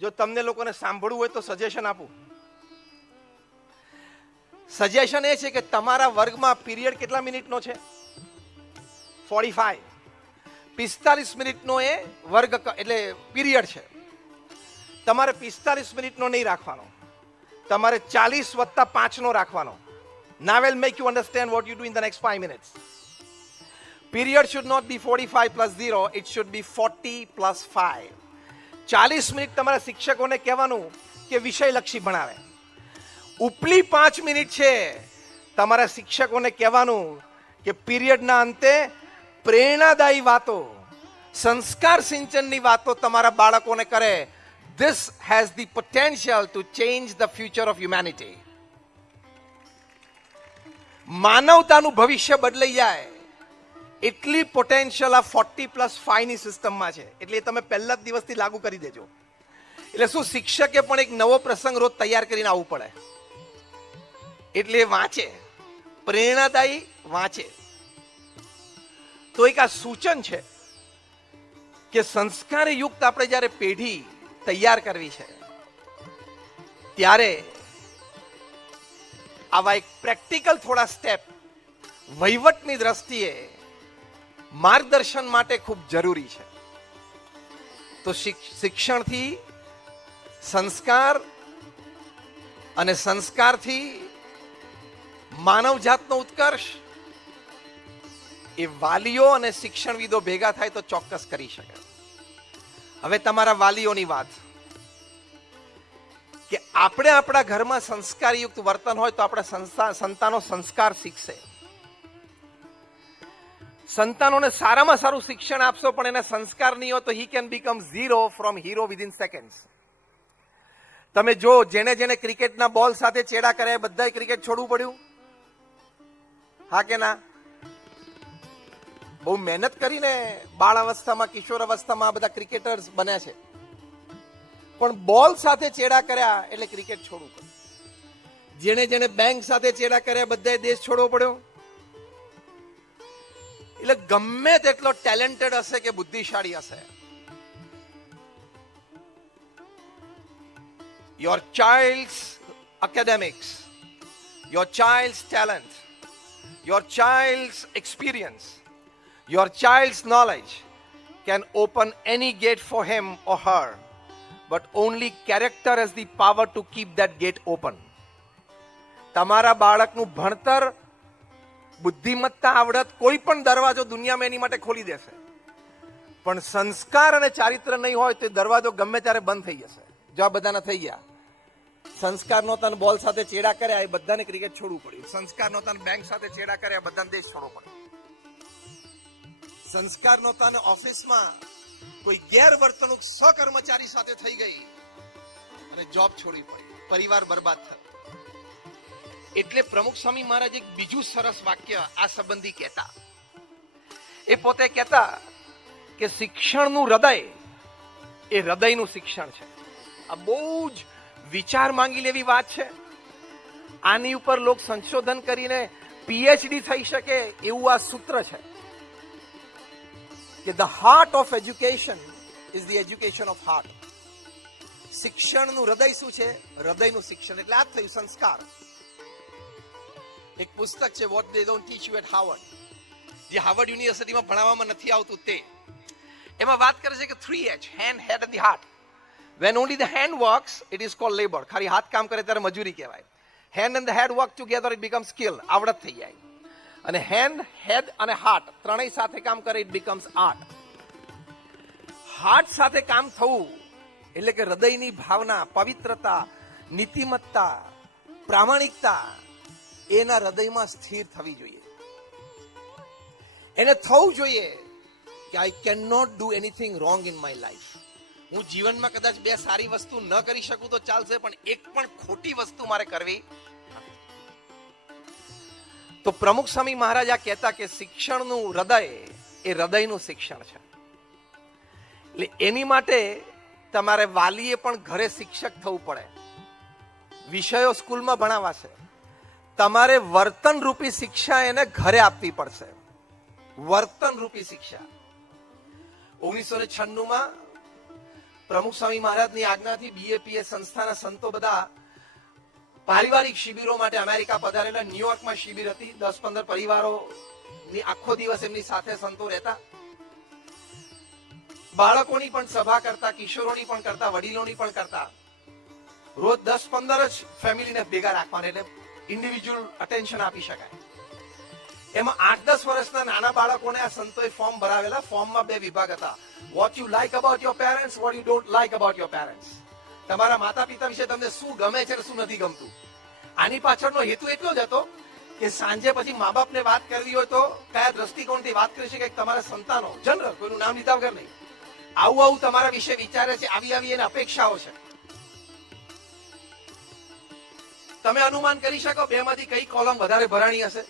જો તમને લોકોને સાંભળવું હોય તો સજેશન આપું. સજેશન એ છે કે તમારા વર્ગમાં પીરિયડ કેટલા મિનિટનો છે? 45. 45 મિનિટનો એ વર્ગ એટલે પીરિયડ છે. તમારે 45 મિનિટનો નહીં રાખવાનો, તમારે 40+5 નો રાખવાનો. Now I will make you understand what you do in the next 5 minutes. Period should not be 45 plus 0, it should be 40 plus 5. 40 minute તમારા શિક્ષકોને કહેવાનું કે વિષયલક્ષી ભણાવે. ઉપલી 5 મિનિટ છે તમારા શિક્ષકોને કહેવાનું કે પીરિયડના અંતે પ્રેરણાદાયી વાતો, સંસ્કાર સિંચનની વાતો તમારા બાળકોને કરે. This has the potential to change the future of humanity. માનવતાનું ભવિષ્ય બદલાઈ જાય એટલી પોટેન્શિયલ આ 40+5 ની સિસ્ટમમાં છે. એટલે એ તમે પહેલા જ દિવસથી લાગુ કરી દેજો. એટલે શું, શિક્ષકે પણ એક નવો પ્રસંગ રોજ તૈયાર કરીને આવવું પડે. એટલે એ વાંચે, પ્રેરણાદાયી વાંચે. તો એક આ સૂચન છે કે સંસ્કારી યુક્ત આપણે જ્યારે પેઢી તૈયાર કરવી છે ત્યારે આવા એક પ્રેક્ટિકલ થોડા સ્ટેપ વહીવટની દ્રષ્ટિએ માર્ગદર્શન માટે ખૂબ જરૂરી છે. તો શિક્ષણથી સંસ્કાર અને સંસ્કારથી માનવજાતનો ઉત્કર્ષ એ વાલીઓ અને શિક્ષણવિદો ભેગા થાય તો ચોક્કસ કરી શકે. હવે તમારા વાલીઓની વાત, કે આપણે આપણા ઘરમાં સંસ્કારયુક્ત વર્તન હોય તો આપણા સંતાનો સંસ્કાર શીખશે. સંતાનોને સારામાં સારું શિક્ષણ આપશો પણ એને સંસ્કાર નહીં હોય તો he can become zero from hero within seconds. તમે જો જેને જેને ક્રિકેટના બોલ સાથે ચેડા કર્યા બધાય ક્રિકેટ છોડવું પડ્યું? હા કે ના? બહુ મહેનત કરીને બાળ અવસ્થામાં, કિશોર અવસ્થામાં બધા ક્રિકેટર્સ બન્યા છે, પણ બોલ સાથે ચેડા કર્યા એટલે ક્રિકેટ છોડવું પડ્યું. જેને જેને બેંક સાથે ચેડા કર્યા બધાય દેશ છોડવો પડ્યો. એટલે ગમે તેટલો ટેલેન્ટેડ હશે કે બુદ્ધિશાળી હશે, your child's academics, your child's talent, your child's experience, your child's knowledge can open any gate for him or her, but only character has the power to keep that gate open. તમારા બાળકનું ભણતર, બુદ્ધિમત્તા, આવડત કોઈ પણ દરવાજો દુનિયામાં એની માટે ખોલી દેશે, પણ સંસ્કાર અને ચારિત્ર નહીં હોય તો દરવાજો ગમે ત્યારે બંધ થઈ જશે. જો આ બધાના થઈ ગયા, સંસ્કાર નહોતા બોલ સાથે ચેડા કર્યા એ બધાને ક્રિકેટ છોડવું પડ્યું. સંસ્કાર નહોતા બેંક સાથે ચેડા કર્યા બધાને દેશ છોડવો પડ્યો. સંસ્કાર નહોતા ઓફિસમાં કોઈ ગેરવર્તણૂક સહકર્મચારી સાથે થઈ ગઈ અને જોબ છોડવી પડી, પરિવાર બરબાદ થયો. એટલે પ્રમુખ સ્વામી મહારાજ એક બીજું સરસ વાક્ય આ સંબંધી કહેતા. એ પોતે કહેતા કે શિક્ષણનું હૃદય એ હૃદયનું શિક્ષણ છે. આ બહુ જ વિચાર માંગી લેવી વાત છે. આની ઉપર લોક સંશોધન કરીને પીએચડી થઈ શકે એવું આ સૂત્ર છે કે the heart of education is the education of heart. શિક્ષણનું હૃદય શું છે? હૃદયનું શિક્ષણ. એટલે આ જ થયું સંસ્કાર. એક પુસ્તક છે What They Don't Teach You at Harvard, જે હાર્વર્ડ યુનિવર્સિટીમાં ભણાવવામાં નથી આવતું તે. એમાં વાત કરે છે કે 3H, hand, head and the heart. When only the hand works, it is called labor. ખાલી હાથ કામ કરે ત્યારે મજૂરી કહેવાય. Hand and the head work together, it becomes skill, આવડત થઈ જાય. અને હેન્ડ, હેડ અને હાર્ટ ત્રણેય સાથે કામ કરે ઇટ બીકમ્સ આર્ટ. હાર્ટ સાથે કામ થવું એટલે કે હૃદયની ભાવના, પવિત્રતા, નીતિમત્તા, પ્રામાણિકતા એના હૃદયમાં સ્થિર થવી જોઈએ. એને થવું જોઈએ કે I can not do anything wrong in my life. હું જીવનમાં કદાચ બે સારી વસ્તુ ન કરી શકું તો ચાલશે, પણ એક પણ ખોટી વસ્તુ મારે કરવી નથી. તો પ્રમુખ સ્વામી મહારાજ આ કહેતા કે શિક્ષણનું હૃદય એ હૃદયનું શિક્ષણ છે. એટલે એની માટે તમારે વાલીએ પણ ઘરે શિક્ષક થવું પડે. વિષયો સ્કૂલમાં ભણાવાશે, તમારે વર્તન રૂપી શિક્ષા એને ઘરે આપવી પડશે. વર્તન રૂપી શિક્ષા. 1996માં પ્રમુખ સ્વામી મહારાજની આજ્ઞાથી બીએપીએસ સંસ્થાના સંતો બધા પારિવારિક શિબિરો માટે અમેરિકા પધારેલા. ન્યુયોર્કમાં શિબિર હતી. 10-15 પરિવારોની આખો દિવસ એમની સાથે સંતો રહેતા. બાળકોની પણ સભા કરતા, કિશોરોની પણ કરતા, વડીલોની પણ કરતા. રોજ 10-15 જ ફેમિલીને ભેગા રાખવાના, એટલે ઇન્ડિવિજ્યુઅલ અટેન્શન આપી શકાય. એમાં 8-10 વર્ષના નાના બાળકોને આ સંતોએ ફોર્મ ભરાવેલા. ફોર્મમાં 2 વિભાગ હતા. What you like about your parents, what you don't like about your parents. તમારા માતા પિતા વિશે તમને શું ગમે છે અને શું નથી ગમતું. આની પાછળનો હેતુ એટલો જ હતો કે સાંજે પછી મા બાપને વાત કરવી હોય તો કયા દ્રષ્ટિકોણથી વાત કરી શકે. તમારા સંતાનો, જનરલ, કોઈનું નામ લીધા વગર નહીં, આવું તમારા વિશે વિચારે છે, આવી એને અપેક્ષાઓ છે. તમે અનુમાન કરી શકો 2 માંથી કઈ કોલમ વધારે ભરાણી હશે.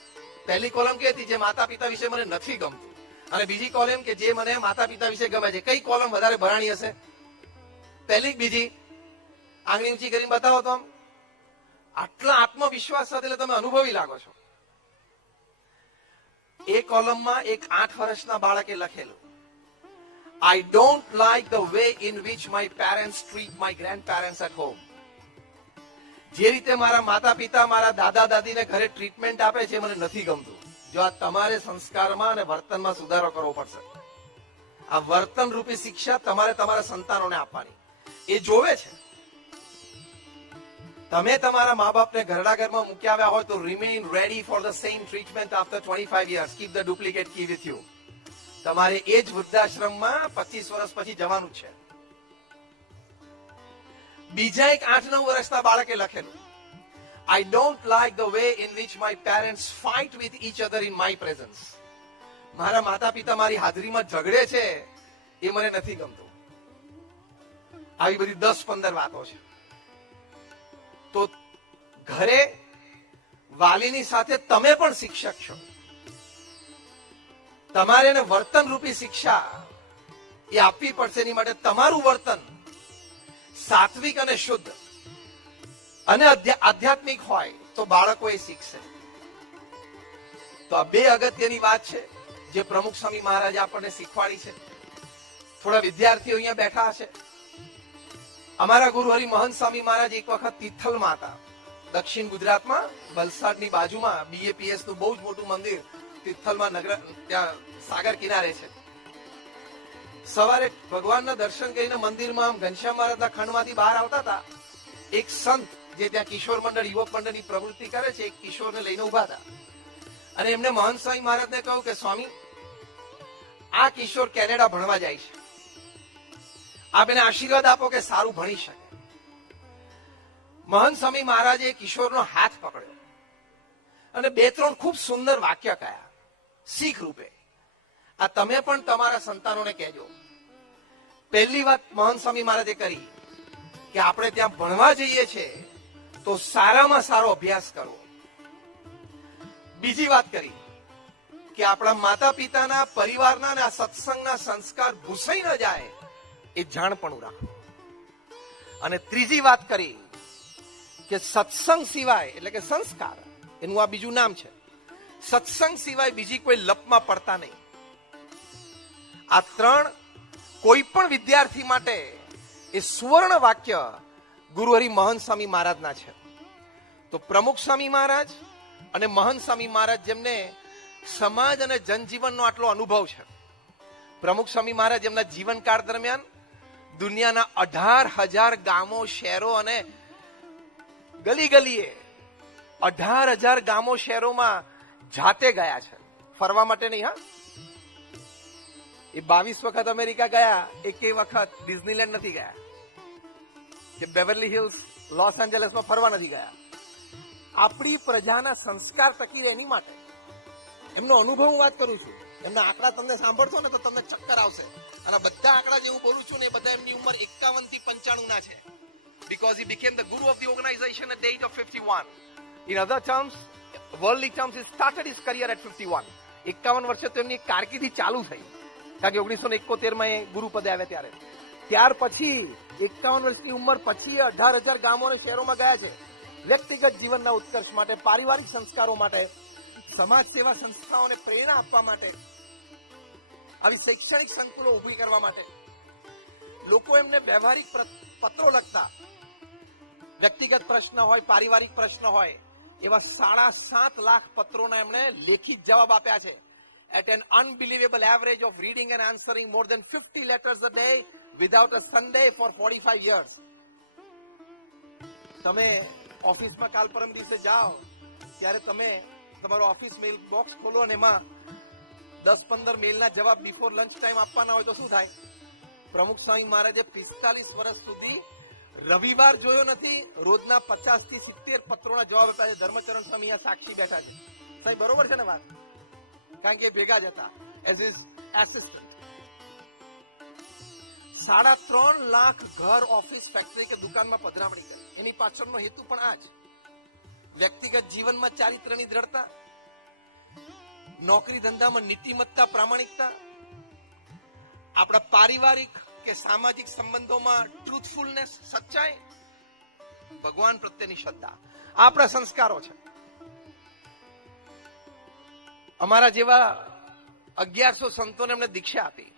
પહેલી કોલમ કે હતી જે માતા પિતા વિશે મને નથી ગમતું, અને બીજી કોલમ કે જે મને માતા પિતા વિશે ગમે છે. કઈ કોલમ વધારે ભરાણી હશે? પહેલી કે બીજી? આંગળી ઊંચી કરીને બતાવો તો. આટલા આત્મવિશ્વાસ સાથે એટલે તમે અનુભવી લાગો છો. એ કોલમમાં એક 8 વર્ષના બાળકે લખેલું, I don't like the way in which my parents treat my grandparents at home. જે રીતે મારા માતા પિતા મારા દાદા દાદીને ઘરે ટ્રીટમેન્ટ આપે છે મને નથી ગમતું. જો આ તમારે સંસ્કારમાં અને વર્તનમાં સુધારો કરવો પડશે. આ વર્તન રૂપી શિક્ષા તમારે તમારા સંતાનોને આપવાની. એ જોવે છે. તમે તમારા મા બાપને ઘરડા ઘરમાં મૂકી આવ્યા હોય તો remain ready for the same treatment after 25 years. Keep the duplicate key with you. તમારે એ જ વૃદ્ધાશ્રમમાં 25 વર્ષ પછી જવાનું જ છે. બીજા એક 8-9 વર્ષના બાળકે લખેલું, I don't like the way in which my parents fight with each other in my presence. મારા માતા પિતા મારી હાજરીમાં ઝઘડે છે એ મને નથી ગમતું. આવી બધી 10-15 વાતો છે. તો ઘરે વાલીની સાથે તમે પણ શિક્ષક છો. તમારે એને વર્તન રૂપી શિક્ષા એ આપવી પડશે. એની માટે તમારું વર્તન સાત્વિક અને શુદ્ધ અને આધ્યાત્મિક હોય તો બાળકો એ શીખશે. તો આ 2 અગત્યની વાત છે જે પ્રમુખ સ્વામી મહારાજે આપણને શીખવાડી છે. થોડા વિદ્યાર્થીઓ અહીંયા બેઠા હશે. અમારા ગુરુ હરિ મહંત સ્વામી મહારાજ એક વખત તિથલમાં હતા, દક્ષિણ ગુજરાતમાં, વલસાડની બાજુમાં. બીએપીએસ નું બહુ જ મોટું મંદિર તિથલમાં નગર, ત્યાં સાગર કિનારે છે. સવારે ભગવાનના દર્શન કરીને મંદિરમાં આમ ઘનશ્યામ મહારાજના ખંડમાંથી બહાર આવતા હતા. એક સંત જે ત્યાં કિશોર મંડળ, યુવક મંડળની પ્રવૃત્તિ કરે છે, એક કિશોરને લઈને ઉભા હતા. અને એમને મહંત સ્વામી મહારાજને કહ્યું કે સ્વામી, આ કિશોર કેનેડા ભણવા જાય છે, આપ એને આશીર્વાદ આપો કે સારું ભણી શકે. મહંત સ્વામી મહારાજે કિશોરનો હાથ પકડ્યો અને 2-3 ખૂબ સુંદર વાક્ય કહ્યા શીખ રૂપે. આ તમે પણ તમારા સંતાનોને કહેજો. પહેલી વાત મહંત સ્વામી મહારાજે કરી કે આપણે ત્યાં ભણવા જઈએ છીએ તો સારામાં સારો અભ્યાસ કરવો. બીજી વાત કરી કે આપણા માતા પિતાના, પરિવારના અને આ સત્સંગના સંસ્કાર ભૂસાઈ ન જાય એ જાણપણું રાખવું. અને ત્રીજી વાત કરી કે સત્સંગ સિવાય, એટલે કે સંસ્કાર, એનું આ બીજું નામ છે, સત્સંગ સિવાય બીજી કોઈ લપમાં પડતા નહીં. આ 3 કોઈ પણ વિદ્યાર્થી માટે એ સુવર્ણ વાક્ય ગુરુ હરિ મહંત સ્વામી મહારાજના છે. તો પ્રમુખ સ્વામી મહારાજ અને મહંત સ્વામી મહારાજ જેમને સમાજ અને જનજીવનનો આટલો અનુભવ છે. પ્રમુખ સ્વામી મહારાજ એમના જીવનકાળ દરમિયાન દુનિયાના 18,000 ગામો, શહેરો અને ગલી ગલીએ 18,000 ગામો, શહેરોમાં જાતે ગયા છે. ફરવા માટે નહીં. હા, એ 22 વખત અમેરિકા ગયા, એકે વખત ડિઝનીલેન્ડ નથી ગયા કે બેવરલી હિલ્સ, લોસ એન્જલસમાં ફરવા નથી ગયા. આપણી પ્રજાના સંસ્કાર ટકી રહે એની માટે. એમનો અનુભવ હું વાત કરું છું. એમના આંકડા તમને સાંભળશો ને તો તમને ચક્કર આવશે. અને બધા આંકડા જે હું બોલું છું ને એ બધા એમની ઉંમર 51 થી 95 ના છે. Because he became the guru of the organization at the age of 51. In other terms, worldly terms, he started his career at 51. 51 વર્ષે તો એમની કારકિર્દી ચાલુ થઈ. કારણ કે 1971 એ ગુરુ પદે આવ્યા ત્યારે. ત્યાર પછી 51 વર્ષની ઉંમર પછી 18,000 ગામો અને શહેરોમાં ગયા છે. વ્યક્તિગત જીવનના ઉત્કર્ષ માટે, પારિવારિક સંસ્કારો માટે, સમાજ સેવા સંસ્થાઓને પ્રેરણા આપવા માટે, આવી શૈક્ષણિક સંકુલો ઊભી કરવા માટે. લોકો એમને વ્યવહારિક પત્રો લખતા, વ્યક્તિગત પ્રશ્ન હોય, પારિવારિક પ્રશ્ન હોય, એવા 7.5 લાખ પત્રોના એમણે લેખિત જવાબ આપ્યા છે. At an unbelievable average of reading and answering more than 50 letters a day without a Sunday for 45 years. તમે ઓફિસમાં કાલ પરમ દિવસે જાઓ ત્યારે તમે તમારો ઓફિસ મેલ બોક્સ ખોલો અને એમાં 10-15 મેલના જવાબ બિફોર લંચ ટાઈમ આપવાના હોય તો શું થાય? પ્રમુખ સ્વામી મહારાજે 45 વર્ષ સુધી રવિવાર જોયો નથી, રોજના 50 થી 70 પત્રોના જવાબ આપ્યા છે. ધર્મચરણ સ્વામી અહીંયા સાક્ષી બેઠા છે. સાહેબ બરોબર છે ને વાત? કારણ કે એ ભેગા જ હતા એઝ ઇઝ એસિસ્ટન્ટ. 3.5 લાખ ઘર, ઓફિસ, ફેક્ટરી કે દુકાનમાં પધરામણી કરી. એની પાછળનો હેતુ પણ આ જ. વ્યક્તિગત જીવનમાં ચારિત્રની દ્રઢતા, નોકરી ધંધામાં નીતિમત્તા, પ્રામાણિકતા, આપણા પારિવારિક કે સામાજિક સંબંધોમાં ટ્રુથફુલનેસ, સચ્ચાઈ, ભગવાન પ્રત્યેની શ્રદ્ધા, આપણા સંસ્કારો છે. અમારા જેવા 1100 સંતોને એમને દીક્ષા આપી.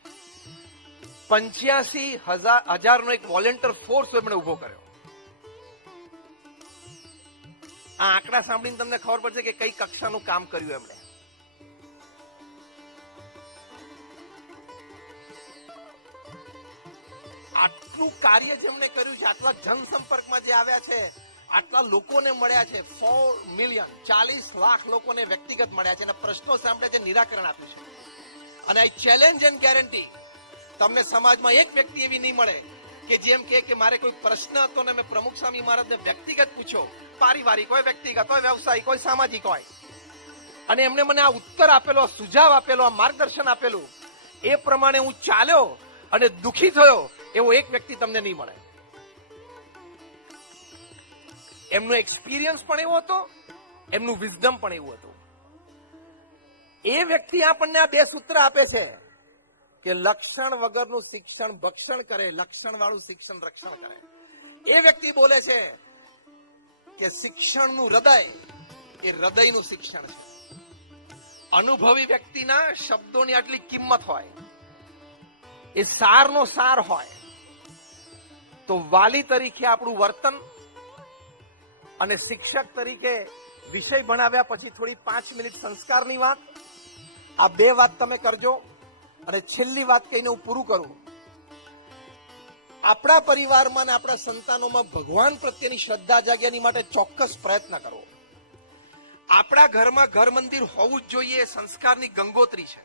85,000 નો એક વોલેન્ટિયર ફોર્સ એમણે ઉભો કર્યો. આ આંકડા સાંભળીને તમને ખબર પડશે કે કઈ કક્ષાનું કામ કર્યું એમણે. આટલું કાર્ય જેમણે કર્યું છે, આટલા જનસંપર્કમાં જે આવ્યા છે, આટલા લોકોને મળ્યા છે, 4 મિલિયન, 40 લાખ લોકોને વ્યક્તિગત મળ્યા છે અને પ્રશ્નો સાંભળ્યા છે, નિરાકરણ આપ્યું છે. અને આઈ ચેલેન્જ એન્ડ ગેરંટી, તમને સમાજમાં એક વ્યક્તિ એવી નહીં મળે કે જેમ કે મારે કોઈ પ્રશ્ન હતો ને મેં પ્રમુખ સ્વામી મહારાજને વ્યક્તિગત પૂછ્યો, પારિવારિક હોય, વ્યક્તિગત હોય, વ્યવસાયિક હોય, સામાજિક હોય, અને એમને મને આ ઉત્તર આપેલો, સુઝાવ આપેલો, આ માર્ગદર્શન આપેલું, એ પ્રમાણે હું ચાલ્યો અને દુઃખી થયો, એવો એક વ્યક્તિ તમને નહીં મળે. એમનો એક્સપિરિયન્સ પણ એવો હતો, એમનું વિઝડમ પણ એવું હતું. એ વ્યક્તિ આપણને આ 2 સૂત્ર આપે છે કે લક્ષણ વગરનું શિક્ષણ ભક્ષણ કરે, લક્ષણ વાળું શિક્ષણ રક્ષણ કરે. એ વ્યક્તિ બોલે છે કે શિક્ષણનું હૃદય એ હૃદયનું શિક્ષણ છે. અનુભવી વ્યક્તિના શબ્દોની આટલી કિંમત હોય, એ સારનો સાર હોય, તો વાલી તરીકે આપણું વર્તન અને શિક્ષક તરીકે વિષય ભણાવ્યા પછી થોડી 5 મિનિટ સંસ્કારની વાત, આ 2 વાત તમે કરજો. અને છેલ્લી વાત કહીને હું પૂરું કરું. આપણા પરિવારમાં અને આપણા સંતાનોમાં ભગવાન પ્રત્યેની શ્રદ્ધા જાગે એની માટે ચોક્કસ પ્રયત્ન કરવો. આપણા ઘરમાં ઘર મંદિર હોવું જ જોઈએ, સંસ્કારની ગંગોત્રી છે.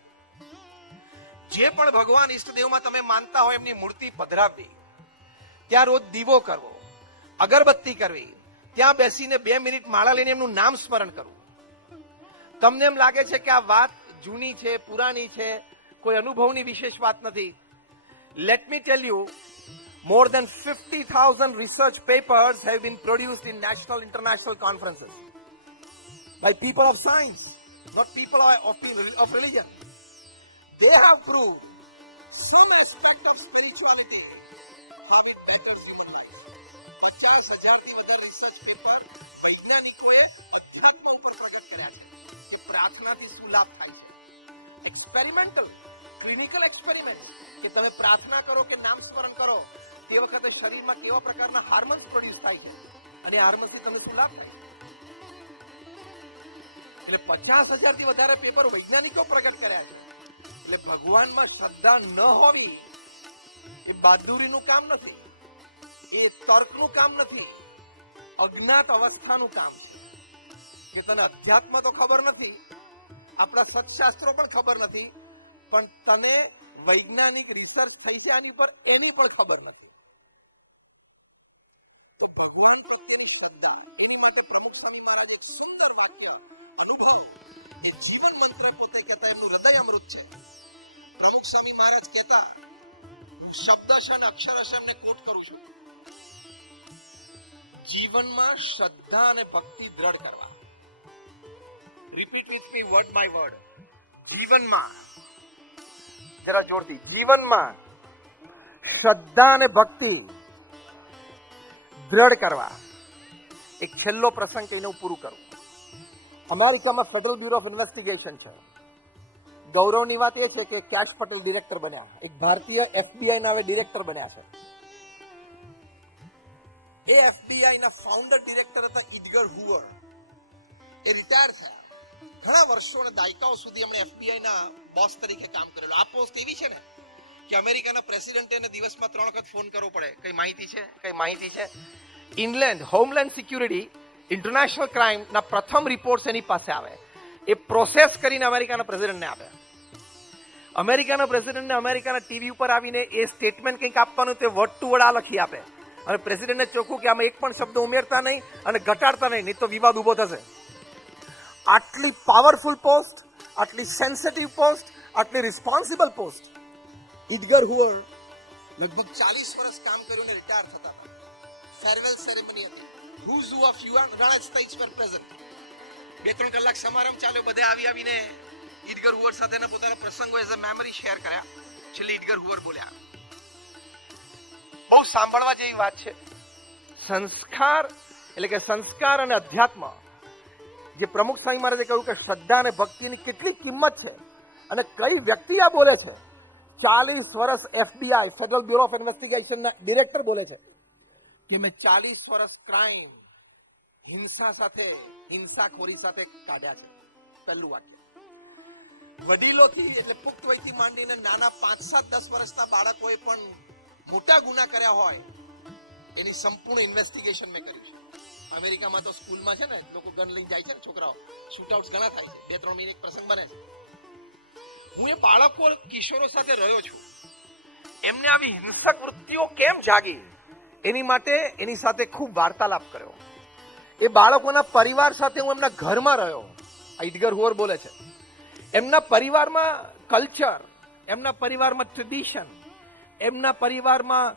જે પણ ભગવાન ઈષ્ટદેવમાં તમે માનતા હોય એમની મૂર્તિ પધરાવવી, ત્યાં રોજ દીવો કરવો, અગરબત્તી કરવી, ત્યાં બેસીને 2 મિનિટ માળા લઈને એમનું નામ સ્મરણ કરવું. તમને એમ લાગે છે કે આ વાત જૂની છે, પુરાણી છે, કોઈ અનુભવની વિશેષ વાત નથી. Let me tell you, more than 50,000 research papers have been produced in national international conferences by people of science, not people of religion. They have proved some aspect of spirituality, how it betters human life. 50,000 થી વધારે research paper વૈજ્ઞાનિકોએ અધ્યાત્મ ઉપર પ્રગટ કર્યા છે કે પ્રાર્થનાથી શું લાભ થાય છે. એક્સપેરિમેન્ટલ, ક્લિનિકલ એક્સપેરિમેન્ટ્સ, કે તમે પ્રાર્થના કરો કે નામ સ્મરણ કરો તે વખતે શરીરમાં કેવા પ્રકારના હાર્મોન્સ પ્રોડ્યુસ થાય છે અને હાર્મોન્સથી તમને શું લાભ થાય છે. એટલે 50,000 થી વધારે પેપર વૈજ્ઞાનિકો પ્રગટ કર્યા છે. એટલે ભગવાનમાં શ્રદ્ધા ન હોવી એ બહાદુરીનું કામ નથી, એ તર્કનું કામ નથી, અજ્ઞાત અવસ્થાનું કામ છે. કે તને અધ્યાત્મ તો ખબર નથી, આપણા સત્શાસ્ત્રો પણ ખબર નથી, પણ તને વૈજ્ઞાનિક રિસર્ચ થઈ છે આની પર એની પણ ખબર નથી. તો ભગવાન પ્રત્યેની શ્રદ્ધા, એની માટે પ્રમુખ સ્વામી મહારાજ એક સુંદર વાક્ય, અનુભવ, એ જીવન મંત્ર પોતે કહેતા, એમનું હૃદય અમૃત છે. પ્રમુખ સ્વામી મહારાજ કહેતા, હું શબ્દશ અને અક્ષરશ એમને કોટ કરું છું, જીવનમાં શ્રદ્ધા અને ભક્તિ દ્રઢ કરવા. Repeat with me word by word. જીવનમાં, જરા જોરથી, જીવનમાં શ્રદ્ધા અને ભક્તિ દ્રઢ કરવા. એક છેલ્લો પ્રસંગ કહીને હું પૂરું કરું. અમેરિકામાં ફેડરલ બ્યુરો ઓફ ઇન્વેસ્ટિગેશન છે. ગૌરવની વાત એ છે કે કેશ પટેલ ડિરેક્ટર બન્યા, એક ભારતીય FBI ના હવે ડિરેક્ટર બન્યા છે. એ FBI ના ફાઉન્ડર ડિરેક્ટર હતા ઇડગર હુવર. એ રિટાયર થયા. ઘણા વર્ષો અને દાયકાઓ સુધી એમણે FBI ના બોસ તરીકે કામ કરેલું. આ પોસ્ટ એવી છે ને કે અમેરિકાના પ્રેસિડેન્ટે એને દિવસમાં 3 વખત ફોન કરવો પડે, કઈ માહિતી છે, કઈ માહિતી છે. Inland homeland security international crime ના પ્રથમ રિપોર્ટ્સ એની પાસે આવે, એ પ્રોસેસ કરીને અમેરિકાના પ્રેસિડેન્ટને આપે. અમેરિકાના પ્રેસિડેન્ટને અમેરિકાના ટીવી ઉપર આવીને એ સ્ટેટમેન્ટ કંઈક આપવાનું, તે વર્ડ ટુ વર્ડ આ લખી આપે અને પ્રેસિડેન્ટને ચોખ્ખું કે આમાં એક પણ શબ્દ ઉમેરતા નહીં અને ઘટાડતા નહીં તો વિવાદ ઉભો થશે. આટલી પાવરફુલ પોસ્ટ, આટલી સેન્સિટિવ પોસ્ટ, આટલી રિસ્પોન્સિબલ પોસ્ટ. ઇડગર હુવર લગભગ 40 વર્ષ કામ કર્યું ને રિટાયર થતા હતા. ફેરવેલ સેરેમની હતી. Who's who of United States were present. 2-3 કલાક સમારંભ ચાલ્યો. બધે આવીને ઇડગર હુવર સાથેના પોતાના પ્રસંગો એઝ અ મેમરી શેર કર્યા. છેલ્લે ઇડગર હુવર બોલ્યા, બહુ સાંભળવા જેવી વાત છે. સંસ્કાર એટલે કે સંસ્કાર અને અધ્યાત્મ, જે પ્રમુખ સ્વામી મહારાજે કહ્યું કે શ્રદ્ધા અને ભક્તિની કેટલી કિંમત છે અને કઈ વ્યક્તિ આ બોલે છે. 40 વર્ષ FBI ફેડરલ બ્યુરો ઓફ ઇન્વેસ્ટિગેશનના ડિરેક્ટર બોલે છે કે મેં 40 વર્ષ ક્રાઇમ હિંસાખોરી સાથે કાઢ્યા છે. પહેલું વાક્ય. વડીલોથી એટલે પુખ્ત વયથી માંડીને નાના 5-7-10 વર્ષના બાળકોએ પણ મોટા ગુના કર્યા હોય એની સંપૂર્ણ ઇન્વેસ્ટિગેશન મેં કર્યું છે. અમેરિકામાં તો સ્કૂલમાં છે ને લોકો ગન લઈને જાય છે ને, છોકરાઓ શૂટઆઉટ ઘણા થાય છે. 2-3 મહિને એક પ્રસંગ બને છે. હું એ બાળકો કિશોરો સાથે રહ્યો છું. એમને આવી હિંસક વૃત્તિઓ કેમ જાગી એની માટે એની સાથે ખૂબ વાર્તાલાપ કર્યો. એ બાળકોના પરિવાર સાથે હું એમના ઘરમાં રહ્યો. ઇડગર હુવર બોલે છે, એમના પરિવારમાં કલ્ચર, એમના પરિવારમાં ટ્રેડિશન, એમના પરિવારમાં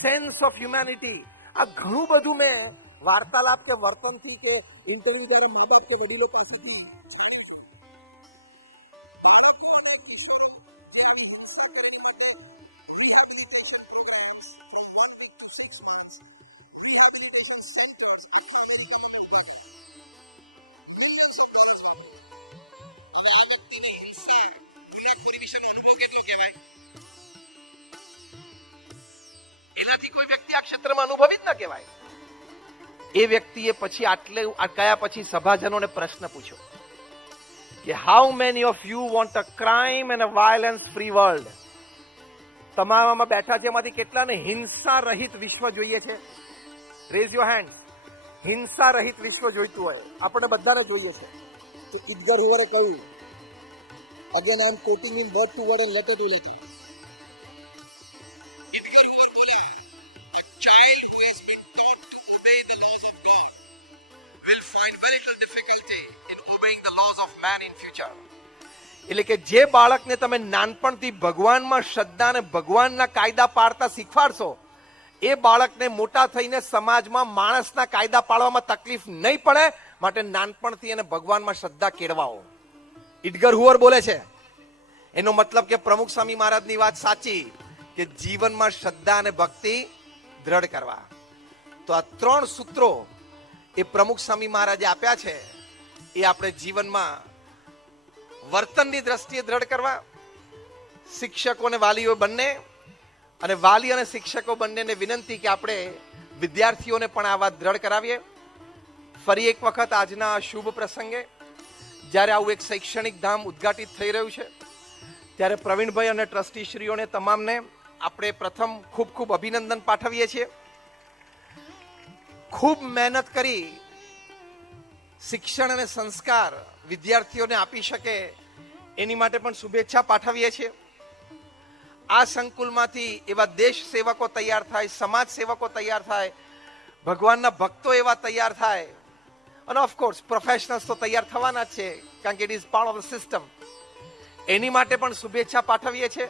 સેન્સ ઓફ હ્યુમેનિટી, આ ઘણું બધું મેં વાર્તાલાપ કે વર્તનથી કે ઇન્ટરવ્યુ દ્વારા મા બાપ કે વડીલો પાસેથી જાણ્યું જોયું. બાળકો અને કિશોરો જે આવી હિંસા કરે એની માટે rehabilitation programmes from 1 week to 6 months, rehabilitation centres આખા અમેરિકામાં મેં ઊભા કર્યા, મિલિયન્સ ઓફ ડોલર્સ વાપરીને. હવે આ વ્યક્તિને હિંસા ગુનાખોરી વિશેનો અનુભવ કેટલો કહેવાય? એનાથી કોઈ વ્યક્તિ આ ક્ષેત્રમાં અનુભવી જ ન કહેવાય. એ વ્યક્તિએ પછી કયા પછી સભાજનોને પ્રશ્ન પૂછ્યો કે how many of you want a crime and a violence free world? તમારામાં બેઠા છે એમાંથી કેટલાને હિંસા રહિત વિશ્વ જોઈએ છે? Rays your hands. હિંસા રહિત વિશ્વ જોઈતું હોય, આપણે બધાને જોઈએ છે. તો ઇડગર હુવરે કહ્યું, again I am quoting him word to word and letter to letter. Edgar Hoover બોલ્યા, a child who has been taught to obey the laws of God will find very little difficulty in obeying the laws of man in future. એટલે કે જે બાળકને તમે નાનપણથી ભગવાનમાં શ્રદ્ધા અને ભગવાનના કાયદા પાળતા શીખવાડશો, એ બાળકને મોટા થઈને સમાજમાં માણસના કાયદા પાળવામાં તકલીફ નહીં પડે. માટે નાનપણથી એને ભગવાનમાં શ્રદ્ધા કેળવાઓ. ઇડગર હુવર બોલે છે. એનો મતલબ કે પ્રમુખ સ્વામી મહારાજની વાત સાચી કે જીવનમાં શ્રદ્ધા અને ભક્તિ દ્રઢ કરવા. તો આ 3 સૂત્રો એ પ્રમુખ સ્વામી મહારાજે આપ્યા છે. એ આપણે જીવનમાં વર્તનની દ્રષ્ટિએ દ્રઢ કરવા. શિક્ષકો અને વાલીઓ બંને, અને વાલી અને શિક્ષકો બંનેને વિનંતી કે આપણે વિદ્યાર્થીઓને પણ આ વાત દ્રઢ કરાવીએ. ફરી એક વખત આજના શુભ પ્રસંગે જ્યારે આવું એક શૈક્ષણિક ધામ ઉદ્ઘાટિત થઈ રહ્યું છે, ત્યારે પ્રવીણભાઈ અને ટ્રસ્ટીશ્રીઓને તમામને આપણે પ્રથમ ખૂબ ખૂબ અભિનંદન પાઠવીએ છીએ. ખૂબ મહેનત કરી શિક્ષણ અને સંસ્કાર વિદ્યાર્થીઓને આપી શકે એની માટે પણ શુભેચ્છા પાઠવીએ છીએ. આ સંકુલમાંથી એવા દેશ સેવકો તૈયાર થાય, સમાજ સેવકો તૈયાર થાય, ભગવાનના ભક્તો એવા તૈયાર થાય, અને ઓફકોર્સ પ્રોફેશનલ્સ તો તૈયાર થવાના જ છે, કારણ કે it is part of the system. એની માટે પણ શુભેચ્છા પાઠવીએ છીએ.